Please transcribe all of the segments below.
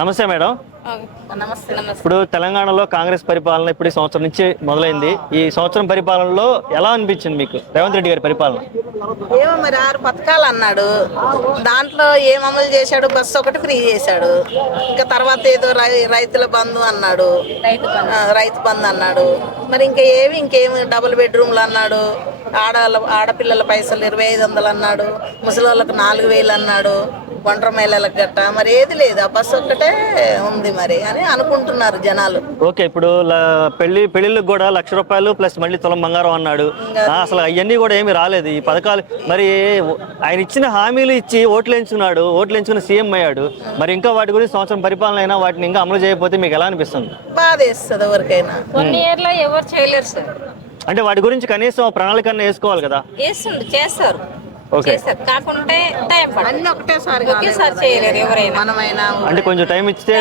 నమస్తే మేడం. నమస్తే. ఇప్పుడు తెలంగాణలో కాంగ్రెస్ పరిపాలన ఇప్పుడు ఈ సంవత్సరం నుంచి మొదలైంది. ఈ సంవత్సరం పరిపాలనలో ఎలా అనిపించింది మీకు రేవంత్ రెడ్డి గారి పరిపాలన? ఏమో మరి 6 పథకాలు అన్నాడు, దాంట్లో ఏం అమలు చేశాడు? బస్సు ఒకటి ఫ్రీ చేశాడు. ఇంకా తర్వాత ఏదో రైతుల బంధు అన్నాడు, రైతు బంధు అన్నాడు. మరి ఇంకేమి డబుల్ బెడ్రూమ్లు అన్నాడు, ఆడపిల్లల పైసలు 2500 అన్నాడు, ముసలి వాళ్ళకు 4000 అన్నాడు, ఒంటరి మహిళలకు గట్ట మరి ఏది లేదు. ఆ బస్సు ఒక్కటే ఉంది మరి అని అనుకుంటున్నారు జనాలు. ఓకే, ఇప్పుడు పెళ్లిళ్ళకి కూడా ₹1,00,000 ప్లస్ మళ్ళీ తులం బంగారం అన్నాడు. అసలు అవన్నీ కూడా ఏమి రాలేదు ఈ పథకాలు. మరి ఆయన ఇచ్చిన హామీలు ఇచ్చి ఓట్లు ఎంచుకుని సీఎం అయ్యాడు. మరి ఇంకా వాటి గురించి సంవత్సరం పరిపాలన అయినా వాటిని ఇంకా అమలు చేయకపోతే మీకు ఎలా అనిపిస్తుంది? బాధ వేస్తుంది ఎవరికైనా. 1 ఇయర్ లో ఎవరు చేయలేరు సార్. అంటే వాటి గురించి కనీసం ప్రణాళిక వేసుకోవాలి కదా. చేస్తారు కాకుంటే టైం అన్ని ఒకటేసారి చేయలేరు ఎవరైనా. మనమైనా అంటే కొంచెం టైం ఇస్తే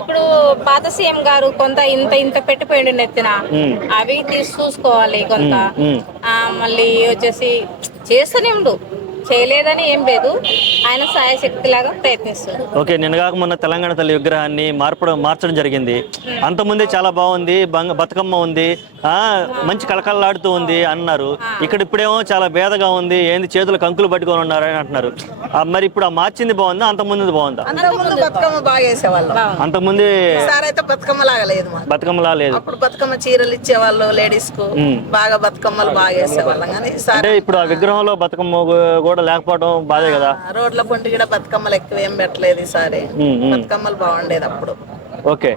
ఇప్పుడు పాత సీఎం గారు కొంత ఇంత పెట్టిపోయిండు నెత్తిన, అవి చూసుకోవాలి కొంత. మళ్ళీ వచ్చేసి చేస్తూనే ఉండు, చేయలేదని ఏం లేదు, ఆయన సాయశక్తి లాగా ప్రయత్నిస్తుంది. ఓకే, నిన్నగాక మొన్న తెలంగాణ తల్లి విగ్రహాన్ని మార్చడం జరిగింది. అంతకుముందే చాలా బాగుంది, బతుకమ్మ ఉంది, మంచి కళకళలాడుతూ ఉంది అన్నారు. ఇప్పుడేమో చాలా భేదగా ఉంది, ఏంది చేతులు కంకులు పట్టుకొని ఉన్నారు అని అంటున్నారు. మరి ఇప్పుడు ఆ మార్చింది బాగుందా, అంతకుముందు బాగుందా? అంతకుముందు బతుకమ్మ బాగా వేసేవాళ్ళు, అంతకుముందే అయితే బతుకమ్మ లాగా లేదు. బతుకమ్మలా లేదు. అప్పుడు బతుకమ్మ చీరలు ఇచ్చేవాళ్ళు లేడీస్ కు, బాగా బతుకమ్మలు బాగా వేసేవాళ్ళం. కానీ అంటే ఇప్పుడు ఆ విగ్రహంలో బతుకమ్మ కూడా లేకపోవడం బాధే కదా. రోడ్ల పొంటి కూడా బతుకమ్మలు ఎక్కువ ఏం పెట్టలేదు ఈసారి. బతుకమ్మలు బాగుండేది అప్పుడు. ఓకే,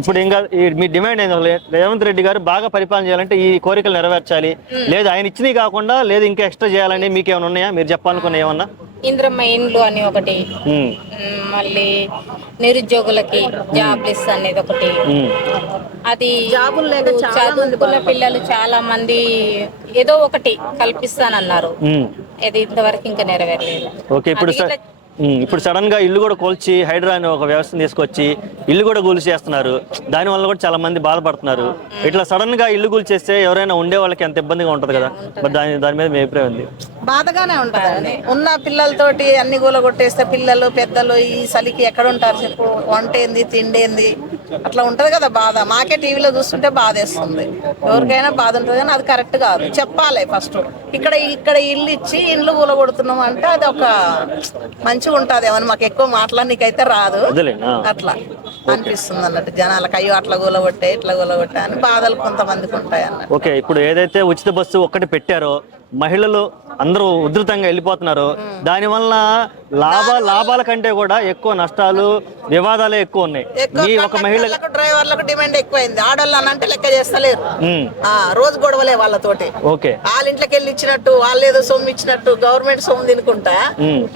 ఇప్పుడు ఇంకా మీ డిమాండ్ ఏంటో, రేవంత్ రెడ్డి గారు బాగా పరిపాలన చేయాలంటే ఈ కోరికలు నెరవేర్చాలి, లేదు ఆయన ఇచ్చినవి కాకుండా లేదు ఇంకా ఎక్స్ట్రా చేయాలని మీకు ఏమైనా ఉన్నాయా, మీరు చెప్పాలనుకున్న ఏమన్నా? ఇంద్రమ్మ ఇండ్లు అని ఒకటి, మళ్ళీ నిరుద్యోగులకి జాబ్లెస్ అనేది ఒకటి, అది జాబులు లేక చదువుకున్న పిల్లలు చాలా మంది ఏదో ఒకటి కల్పిస్తానన్నారు, ఇది ఇంతవరకు ఇంకా నెరవేరలేదు. ఓకే, ఇప్పుడు సడన్ గా ఇల్లు కూడా కూల్చి హైడ్రా అనే ఒక వ్యవస్థను తీసుకొచ్చి ఇల్లు కూడా కూల్చేస్తున్నారు. దాని వల్ల కూడా చాలా మంది బాధపడుతున్నారు. ఇట్లా సడన్ గా ఇల్లు కూల్చేస్తే ఎవరైనా ఉండే వాళ్ళకి ఎంత ఇబ్బందిగా ఉంటది కదా. దాని మీద మీ అభిప్రాయం ఉంది? బాధగానే ఉంటదండి. ఉన్న పిల్లలతోటి అన్ని గోల కొట్టేస్తే పిల్లలు పెద్దలు ఈ చలికి ఎక్కడ ఉంటారు చెప్పు? వంటేంది తిండేంది అట్లా ఉంటది కదా బాధ. మాకే టీవీలో చూస్తుంటే బాధ వేస్తుంది. ఎవరికైనా బాధ ఉంటుంది, కానీ అది కరెక్ట్ కాదు. చెప్పాలి ఫస్ట్. ఇక్కడ ఇల్లు ఇచ్చి ఇండ్లు కూల కొడుతున్నాం అంటే అది ఒక మంచిగా ఉంటుంది. ఏమన్నా మాకు ఎక్కువ మాట్లాడనీకైతే రాదు, అట్లా అనిపిస్తుంది అన్నట్టు జనాలకు. అయ్యో అట్లా కూలగొట్టే ఇట్లా కూలగొట్టే అని బాధలు కొంతమందికి ఉంటాయి అన్నట్టు. ఓకే, ఇప్పుడు ఏదైతే ఉచిత బస్సు ఒక్కటి పెట్టారో మహిళలు అందరూ ఉధృతంగా వెళ్ళిపోతున్నారు. దానివల్ల లాభాల కంటే కూడా ఎక్కువ నష్టాలు, వివాదాలే ఎక్కువ ఉన్నాయి. ఒక మహిళ డ్రైవర్లకు డిమాండ్ ఎక్కువైంది. ఆడవాళ్ళు అంటే లెక్క చేస్తలేరు, రోజు గొడవలే వాళ్ళతోటి. ఓకే, వాళ్ళ ఇంట్లోకి వెళ్ళి ఇచ్చినట్టు, వాళ్ళు ఏదో సొమ్ము ఇచ్చినట్టు, గవర్నమెంట్ సొమ్ము తినుకుంటా.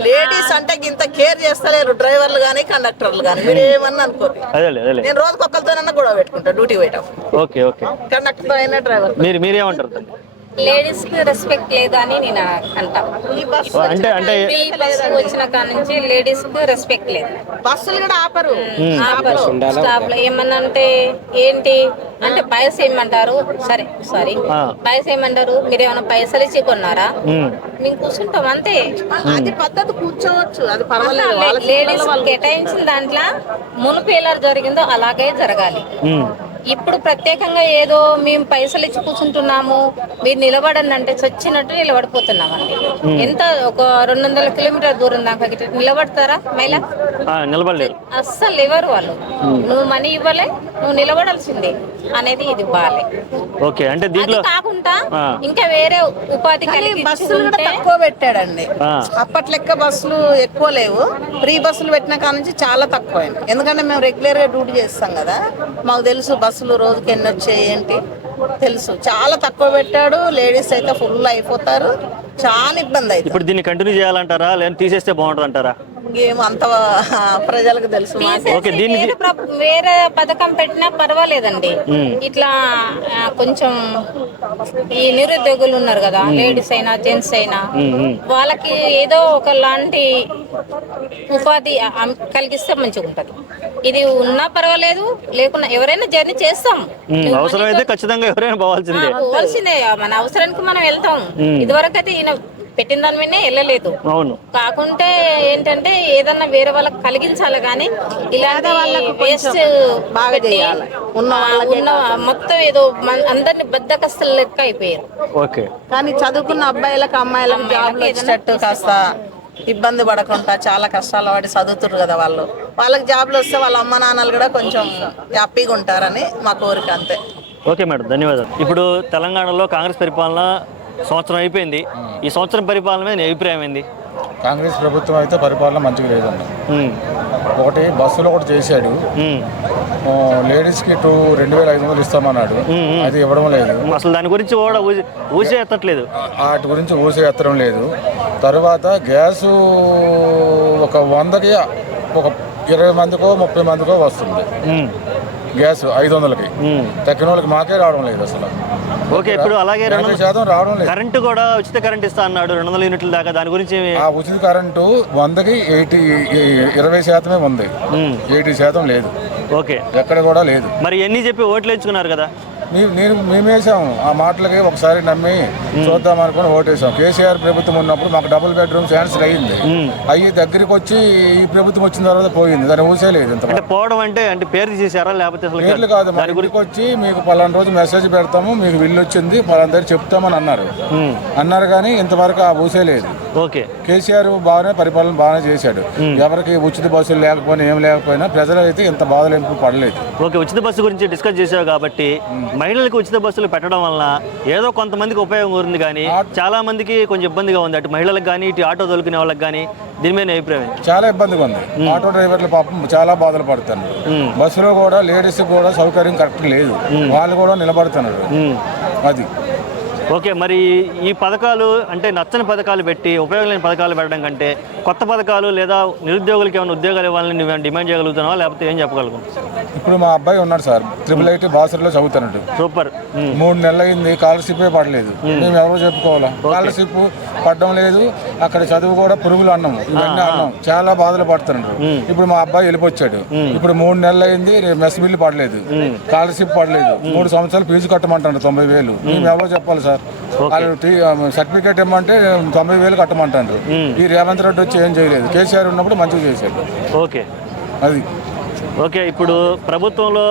లేడీస్ అంటే ఇంత కేర్ చేస్తలేరు డ్రైవర్లు గానీ కండక్టర్లు గానీ. మీరు ఏమన్నా అనుకోరు, నేను రోజుకి ఒక్కరితోనన్నా గొడవ పెట్టుకుంటా డ్యూటీ పోయేటప్పుడు. ఓకే ఓకే, కండక్టర్ అయినా డ్రైవర్. మీరేమంటారు? లేడీస్ కి రెస్పెక్ట్ లేదని నేను అంటాను. అంటే వచ్చిన కాడ నుంచి లేడీస్ కి రెస్పెక్ట్ లేదు. బస్సులు కూడా ఆపరు. స్టాప్ లో ఏమన్నా అంటే ఏంటి అంటే పైసలు ఏమంటారు, సరే సారీ పైసలు ఏమంటారు, మీరు ఏమైనా పైసలు ఇచ్చి కొన్నారా, మేము కూర్చుంటాం అంతే. అది పద్ధతి, కూర్చోవచ్చు, అది పర్వాలేదు. లేడీస్ కేటాయించిన దాంట్లో మునుపు ఎలా జరిగిందో అలాగే జరగాలి. ఇప్పుడు ప్రత్యేకంగా ఏదో మేము పైసలు ఇచ్చి కూర్చుంటున్నాము, మీరు నిలబడండి అంటే చచ్చినట్టు నిలబడిపోతున్నామండి. ఎంత ఒక 200 కిలోమీటర్ దూరం దాకా నిలబడతారా మహిళ? నిలబడలేరు, అస్సలు ఎవరు వాళ్ళు. నువ్వు మనీ ఇవ్వలే, నువ్వు నిలబడాల్సిందే అనేది ఇది బాలే. ఓకే, అంటే దీంట్లో కాకుండా ఇంకా వేరే ఉపాధి కలిగి బస్సులు కూడా తక్కువ పెట్టాడండి. అప్పటి లెక్క బస్సులు ఎక్కువ లేవు. ఫ్రీ బస్సులు పెట్టిన కాడ నుంచి చాలా తక్కువైంది. ఎందుకంటే మేము రెగ్యులర్ గా డ్యూటీ చేస్తాం కదా, మాకు తెలుసు బస్సులు రోజుకి ఎన్ని వచ్చాయి ఏంటి తెలుసు. చాలా తక్కువ పెట్టాడు. లేడీస్ అయితే ఫుల్ అయిపోతారు, చాలా ఇబ్బంది అవుతుంది. ఇప్పుడు దీన్ని కంటిన్యూ చేయాలంటారా, లేదా తీసేస్తే బాగుంటుంది అంటారా? అంత ప్రజలకు తెలుసు. వేరే పథకం పెట్టినా పర్వాలేదండి. ఇట్లా కొంచెం ఈ నిరుద్యోగులు ఉన్నారు కదా, లేడీస్ అయినా జెంట్స్ అయినా, వాళ్ళకి ఏదో ఒక లాంటి ఉపాధి కలిగిస్తే మంచిగా ఉంటది. ఇది ఉన్నా పర్వాలేదు, లేకున్నా ఎవరైనా జర్నీ చేస్తాం, అవసరమైతే ఖచ్చితంగా ఎవరైనా పోవాల్సిందే. మన అవసరానికి మనం వెళ్తాం. ఇదివరకు అయితే ఈయన పెట్టిన దాని మీదనే వెళ్ళలేదు. అవును. కాకుంటే ఏంటంటే ఏదన్నా వేరే వాళ్ళకి కలిగించాలి కానీ ఇలాంటి వేస్ట్ బాగా చేయాలి. ఉన్న మొత్తం ఏదో అందరిని బద్దకస్తులు లెక్క అయిపోయారు. ఓకే. కానీ చదువుకున్న అబ్బాయిలకు అమ్మాయిలకు జాబ్లు వచ్చేటట్టు కాస్త ఇబ్బంది పడకుండా చాలా కష్టాలు పడి చదువుతున్నారు కదా వాళ్ళకి జాబ్లు వస్తే వాళ్ళ అమ్మ నాన్నలు కూడా కొంచెం హ్యాపీగా ఉంటారని మా కోరిక, అంతే. ఓకే మేడం, ధన్యవాదాలు. ఇప్పుడు తెలంగాణలో కాంగ్రెస్ పరిపాలన సంవత్సరం అయిపోయింది. ఈ సంవత్సరం పరిపాలన మీద నీ అభిప్రాయం ఏంది? కాంగ్రెస్ ప్రభుత్వం అయితే పరిపాలన మంచిగా లేదండి. ఒకటి బస్సులో ఒకటి చేశాడు, లేడీస్కి 2500 ఇస్తామన్నాడు, అది ఇవ్వడం లేదు. అసలు దాని గురించి కూడా ఊసే ఎత్తట్లేదు, వాటి గురించి ఊసే ఎత్తడం లేదు. తర్వాత గ్యాసు ఒక 100కి ఒక 20 మందికో 30 మందికో వస్తుంది గ్యాస్ 500కి. తక్కిన వాళ్ళకి మాకే రావడం లేదు అసలు. ఓకే. ఇప్పుడు అలాగే 2% రావడం లేదు. కరెంటు కూడా ఉచిత కరెంట్ ఇస్తా అన్నాడు 200 యూనిట్ల దాకా. దాని గురించి ఆ ఉచిత కరెంటు 100కి 20% ఉంది, 80% లేదు. ఓకే. ఎక్కడ కూడా లేదు. మరి ఎన్ని చెప్పి ఓట్లు వేయించుకున్నారు కదా? మేము వేసాము ఆ మాటలకి, ఒకసారి నమ్మి చూద్దాం అనుకుని ఓటేసాం. కేసీఆర్ ప్రభుత్వం ఉన్నప్పుడు మాకు డబుల్ బెడ్రూమ్ శాంక్షన్ అయ్యింది, అయ్యి దగ్గరికి వచ్చి ఈ ప్రభుత్వం వచ్చిన తర్వాత పోయింది, దాన్ని ఊసేలేదు. ఇంత పోవడం అంటే పేరు తీసేసారా లేకపోతే పేర్లు కాదు, దాని గురించి వచ్చి మీకు పలానా రోజు మెసేజ్ పెడతాము, మీకు బిల్లు వచ్చింది పలానా దగ్గర చెప్తామని అన్నారు కానీ ఇంతవరకు ఆ ఊసేలేదు. ఓకే. కేసీఆర్ బాగానే పరిపాలన బాగానే చేశాడు. ఎవరికి ఉచిత బస్సులు లేకపోయినా ఏం లేకపోయినా ప్రజలైతే ఇంత బాధలు ఎప్పుడు పడలేదు. ఓకే. ఉచిత బస్సు గురించి డిస్కస్ చేసావు కాబట్టి, మహిళలకు ఉచిత బస్సులు పెట్టడం వలన ఏదో కొంతమందికి ఉపయోగం ఉంది కానీ చాలా మందికి కొంచెం ఇబ్బందిగా ఉంది. అటు మహిళలకు కానీ ఇటు ఆటో తోలుకునే వాళ్ళకి కానీ దీని మీద అభిప్రాయం? చాలా ఇబ్బందిగా ఉంది. ఆటో డ్రైవర్లు పాపం చాలా బాధలు పడుతున్నారు. బస్సులో కూడా లేడీస్ కూడా సౌకర్యం కరెక్ట్ లేదు, వాళ్ళు కూడా నిలబడుతున్నారు. అది ఓకే. మరి ఈ పథకాలు అంటే నచ్చని పథకాలు పెట్టి ఉపయోగం లేని పథకాలు పెట్టడం కంటే కొత్త పథకాలు లేదా నిరుద్యోగులకి ఏమైనా ఉద్యోగాలు ఇవ్వాలని నువ్వు డిమాండ్ చేయగలుగుతున్నావా లేకపోతే ఏం చెప్పగలుగుతావు? ఇప్పుడు మా అబ్బాయి ఉన్నాడు సార్, IIIT బాసర్లో చదువుతున్నాడు. సూపర్. 3 నెలలు అయింది, స్కాలర్షిప్ పడలేదు. మేము ఎవరో చెప్పుకోవాలా? స్కాలర్షిప్ పడడం లేదు, అక్కడ చదువు కూడా పురుగులు అన్నాము, ఇవన్నీ అన్నాం, చాలా బాధలు పడుతున్నాడు. ఇప్పుడు మా అబ్బాయి వెళ్ళిపోచ్చాడు, ఇప్పుడు 3 నెలలు అయింది, మెస్ బిల్లు పడలేదు, స్కాలర్షిప్ పడలేదు, 3 సంవత్సరాలు ఫీజు కట్టమంటాడు 90,000. మేము ఎవరో చెప్పాలి సార్? సర్టిఫికేట్ ఇవ్వమంటే 90,000 కట్టమంటాడు. ఈ రేవంత్ రెడ్డి వచ్చి ఏం చేయలేదు, కేసీఆర్ ఉన్నప్పుడు మంచిగా చేశాడు. ఓకే. అది ఓకే. ఇప్పుడు ప్రభుత్వంలో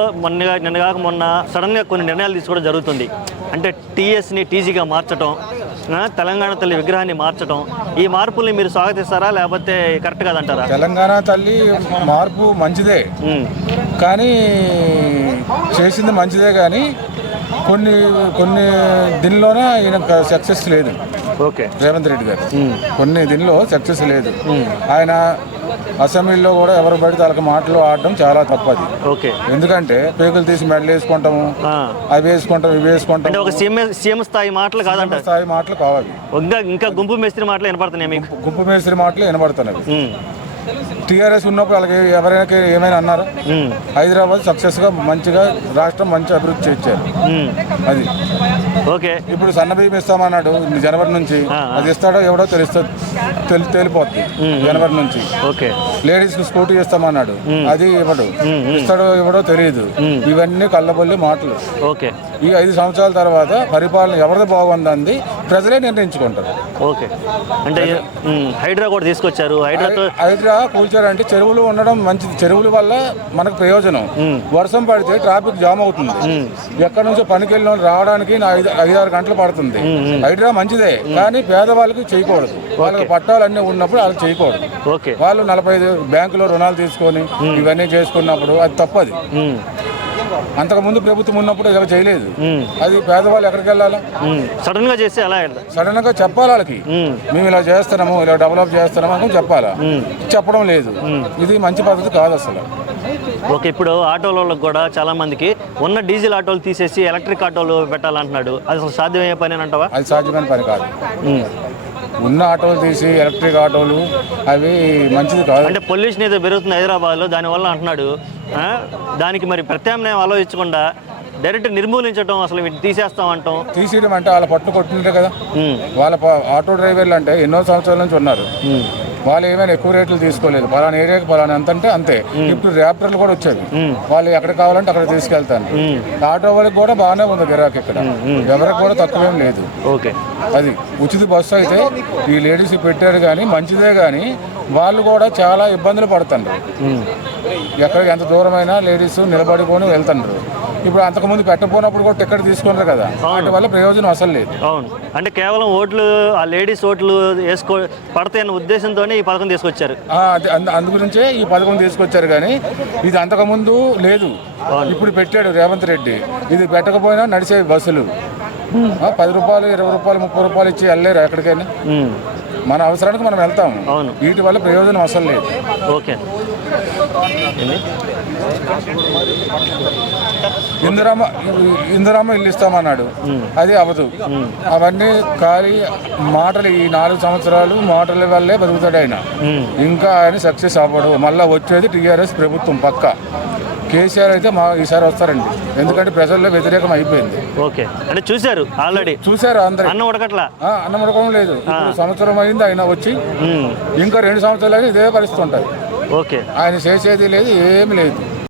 నిన్నగాక మొన్న సడన్గా కొన్ని నిర్ణయాలు తీసుకోవడం జరుగుతుంది. అంటే టీఎస్ని టీజీగా మార్చడం, తెలంగాణ తల్లి విగ్రహాన్ని మార్చడం, ఈ మార్పుల్ని మీరు స్వాగతిస్తారా లేకపోతే కరెక్ట్ కాదంటారా? తెలంగాణ తల్లి మార్పు మంచిదే, కానీ చేసింది మంచిదే, కానీ కొన్ని దీనిలోనే ఈయన సక్సెస్ లేదు. ఓకే. రేవంత్ రెడ్డి గారు కొన్ని దీనిలో సక్సెస్ లేదు. ఆయన అసెంబ్లీలో కూడా ఎవరు పడితే వాళ్ళకి మాటలు ఆడడం చాలా తప్పది. ఓకే. ఎందుకంటే పేగులు తీసి మెడలు వేసుకుంటాము, అవి వేసుకుంటాం, ఇవి వేసుకుంటాం. ఒక సీఎం స్థాయి మాటలు కాదంట, స్థాయి మాటలు కావాలి. ఇంకా గుంపు మేస్త్రి మాటలు వినపడుతున్నాయి మీకు? గుంపు మేస్త్రి మాటలు వినపడుతున్నాయి. టీఆర్ఎస్ ఉన్నప్పుడు వాళ్ళకి ఎవరైనా ఏమైనా అన్నారు? హైదరాబాద్ సక్సెస్గా మంచిగా రాష్ట్రం మంచి అభివృద్ధి చేశారు. అది ఓకే. ఇప్పుడు సన్న బియ్యం ఇస్తామన్నాడు జనవరి నుంచి, అది ఇస్తాడో ఎవడో తేలిపోద్ది జనవరి నుంచి. ఓకే. లేడీస్కి స్కూటీ ఇస్తామన్నాడు, అది ఇవ్వడు, ఇస్తాడో ఇవ్వడో తెలియదు. ఇవన్నీ కళ్ళబొల్లి మాటలు. ఓకే. ఈ 5 సంవత్సరాల తర్వాత పరిపాలన ఎవరిది బాగుందంది ప్రజలే నిర్ణయించుకుంటారు. ఓకే. అంటే హైడ్రా కూడా తీసుకొచ్చారు. హైడ్రా కూల్చారంటే చెరువులు ఉండడం మంచిది, చెరువుల వల్ల మనకు ప్రయోజనం. వర్షం పడితే ట్రాఫిక్ జామ్ అవుతుంది, ఎక్కడి నుంచో పనికి వెళ్ళిన రావడానికి 5-6 గంటలు పడుతుంది. హైడ్రా మంచిదే, కానీ పేదవాళ్ళకి చేయకూడదు. వాళ్ళకి పట్టాలన్నీ ఉన్నప్పుడు వాళ్ళకి చేయకూడదు. వాళ్ళు 45 బ్యాంకులో రుణాలు తీసుకొని ఇవన్నీ చేసుకున్నప్పుడు అది తప్పది. అంతకుముందు ప్రభుత్వం ఉన్నప్పుడు ఇలా చేయలేదు. అది పేదవాళ్ళు ఎక్కడికి వెళ్ళాలా? సడన్ గా చేస్తే అలా సడన్ గా చెప్పాలి వాళ్ళకి, మేము ఇలా చేస్తున్నాము, ఇలా డెవలప్ చేస్తున్నాము అని చెప్పాలా? చెప్పడం లేదు. ఇది మంచి పద్ధతి కాదు అసలు. ఓకే. ఇప్పుడు ఆటోలకు కూడా చాలా మందికి ఉన్న డీజిల్ ఆటోలు తీసేసి ఎలక్ట్రిక్ ఆటోలు పెట్టాలంటున్నాడు. అది అసలు సాధ్యమయ్యే పని అంటావా? అది సాధ్యమైన పని కాదు. ఉన్న ఆటోలు తీసి ఎలక్ట్రిక్ ఆటోలు అవి మంచిది కాదు. అంటే పొల్యూషన్ ఏదో పెరుగుతుంది హైదరాబాద్లో, దానివల్ల అంటున్నాడు. దానికి మరి ప్రత్యామ్నాయం ఆలోచించకుండా డైరెక్ట్ నిర్మూలించడం, అసలు తీసేస్తాం అంటాం. తీసేయడం అంటే వాళ్ళ పట్టు కొట్టినట్టే కదా. వాళ్ళ ఆటో డ్రైవర్లు అంటే ఎన్నో సంవత్సరాల నుంచి ఉన్నారు, వాళ్ళు ఏమైనా ఎక్కువ రేట్లు తీసుకోలేదు, పలానా ఏరియాకి పలానా ఎంత అంటే అంతే. ఇప్పుడు ర్యాప్టర్లు కూడా వచ్చేవి, వాళ్ళు ఎక్కడ కావాలంటే అక్కడ తీసుకెళ్తాను. ఆటో వాళ్ళకి కూడా బాగానే ఉంది గిరాకీ ఇక్కడ, ఎవరికి కూడా తక్కువేం లేదు. ఓకే, అది ఉచిత బస్సు అయితే ఈ లేడీస్ పెట్టారు కానీ మంచిదే, కానీ వాళ్ళు కూడా చాలా ఇబ్బందులు పడుతున్నారు. ఎక్కడికి ఎంత దూరమైనా లేడీస్ నిలబడుకొని వెళ్తున్నారు. ఇప్పుడు అంతకుముందు పెట్టపోయినప్పుడు కూడా టికెట్ తీసుకున్నారు కదా, వాటి వల్ల ప్రయోజనం అసలు లేదు. అవును, అంటే కేవలం ఓట్లు ఆ లేడీస్ ఓట్లు పడతాయన్న ఉద్దేశంతో ఈ పథకం తీసుకొచ్చారు. అందుగురించే ఈ పథకం తీసుకొచ్చారు, కానీ ఇది అంతకుముందు లేదు. ఇప్పుడు పెట్టాడు రేవంత్ రెడ్డి. ఇది పెట్టకపోయినా నడిచే బస్సులు 10 రూపాయలు 20 రూపాయలు 30 రూపాయలు ఇచ్చి వెళ్ళలేరు ఎక్కడికైనా. మన అవసరానికి మనం వెళ్తాము. అవును, వీటి వల్ల ప్రయోజనం అసలు లేదు. ఓకే, ఇందిరమ్మ ఇల్లు ఇస్తామన్నాడు, అది అవదు. అవన్నీ ఖాళీ మాటలు. ఈ 4 సంవత్సరాలు మాటల వల్లే బతుకుతాడు ఆయన, ఇంకా ఆయన సక్సెస్ అవ్వడు. మళ్ళీ వచ్చేది టీఆర్ఎస్ ప్రభుత్వం పక్క. కేసీఆర్ అయితే ఈసారి వస్తారండి, ఎందుకంటే ప్రజల్లో వ్యతిరేకం అయిపోయింది. ఓకే, అంటే చూశారు ఆల్రెడీ, చూశారు అందరూ. అన్నం ఉడకట్లా, అన్నం ఉడకం లేదు. ఇప్పుడు సంవత్సరం అయింది ఆయన వచ్చి, ఇంకా 2 సంవత్సరాలు ఇదే పరిస్థితి ఉంటుంది. ఓకే, ఆయన చేసేది లేదు, ఏమి లేదు.